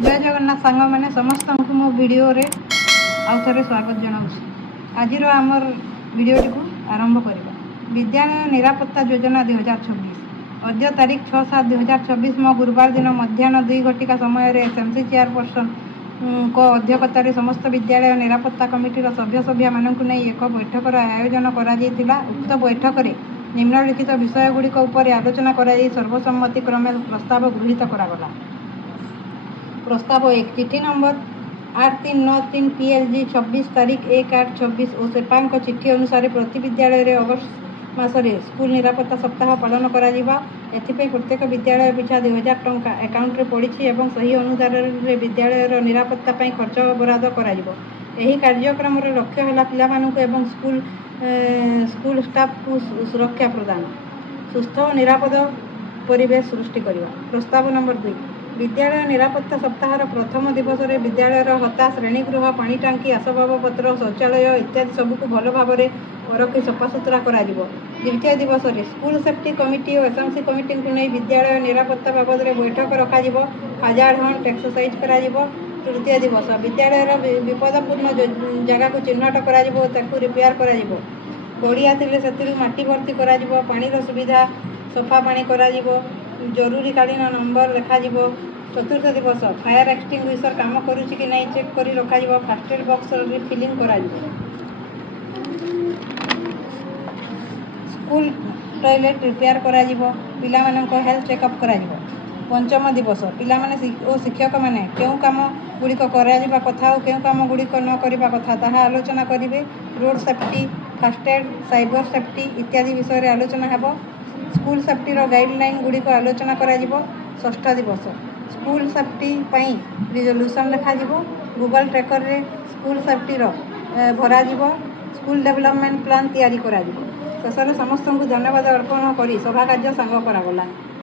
जय जगन्नाथ सांग मैंने समस्त को मो वीडियो रे आउ थे स्वागत जनाऊँ। आज आमर वीडियोटी को आरंभ करवा विद्यालय निरापत्ता योजना 2024 अद्य तारीख 6/7/2024 मो गुरुवार दिन मध्याह्न 2 घटिका समय एसएमसी चेयरपर्सन को अध्यक्षतार समस्त विद्यालय निरापत्ता कमिटीर सभ्य सभ्या मानक नहीं एक बैठकर आयोजन करा। उक्त बैठक में निम्नलिखित विषयगुड़िक आलोचना कर सर्वसम्मति क्रमे प्रस्ताव गृहीत करागला। प्रस्ताव 1 चिठी नंबर 8393 PLG 26 तारीख 1/8/24 और सेपांक चिठी अनुसार प्रति विद्यालय रे अगस्त मासरे स्कूल निरापत्ता सप्ताह पालन करा जिबा। एथिपे प्रत्येक विद्यालय पिछा 2000 टंका अकाउंट रे पड़िछि एवं सही अनुसार रे विद्यालय रो निरापत्ता पई खर्च बराद करा जिवो। एही कार्यक्रम रे लक्ष्य होला पिला मानक एवं स्कूल स्टाफ को सुरक्षा प्रदान सुस्थ और निरापद परिवेश सृष्टि करवा। प्रस्ताव नंबर 2 विद्यालय निरापत्ता सप्ताह प्रथम दिवस में विद्यालय हता श्रेणीगृह पानी टांकी आसबाबपत्र शौचालय इत्यादि सबको भल भाव में परखी सफासुतरा करा। द्वितीय दिवस में स्कूल सेफ्टी कमिटी और एसएमसी कमिटी को नहीं विद्यालय निरापत्ता बाबद में बैठक रखा हजार्ड हंट एक्सरसाइज करा। तृतीय दिवस विद्यालय विपदपूर्ण जगह को चिन्हट करा रिपेयर करा। गड़िया थे से माटी भर्ती करा पानीर सुविधा सफा पानी करा जरूरीकालीन नंबर लिखा। चतुर्थ दिवस फायर एक्सटिंग्विशर काम करुच्ची कि नहीं चेक कर रखा। फास्ट एड बॉक्स रिफिलिंग करा। स्कूल टॉयलेट रिपेयर करा पिला मानक हेल्थ चेकअप करा। पंचम दिवस पिला माने और शिक्षक माने केउ काम गुड़िक करा कथा और केउ काम गुड़िक न करबा कथा ताहा आलोचना करिवे। Road safety first aid cyber safety इत्यादि विषय आलोचना हेबो। स्कूल सेफ्टी गाइडलाइन गुड़िक आलोचना करा। षष्ठ दिवस स्कूल सेफ्टी पई रिजोल्यूशन लिखा। गूगल ट्रैकर रे स्कूल सेफ्टी भरा। स्कूल डेवलपमेंट प्लान तैयारी करा। शेष समस्त को धन्यवाद अर्पण कर सभा कार्य सांग करागला।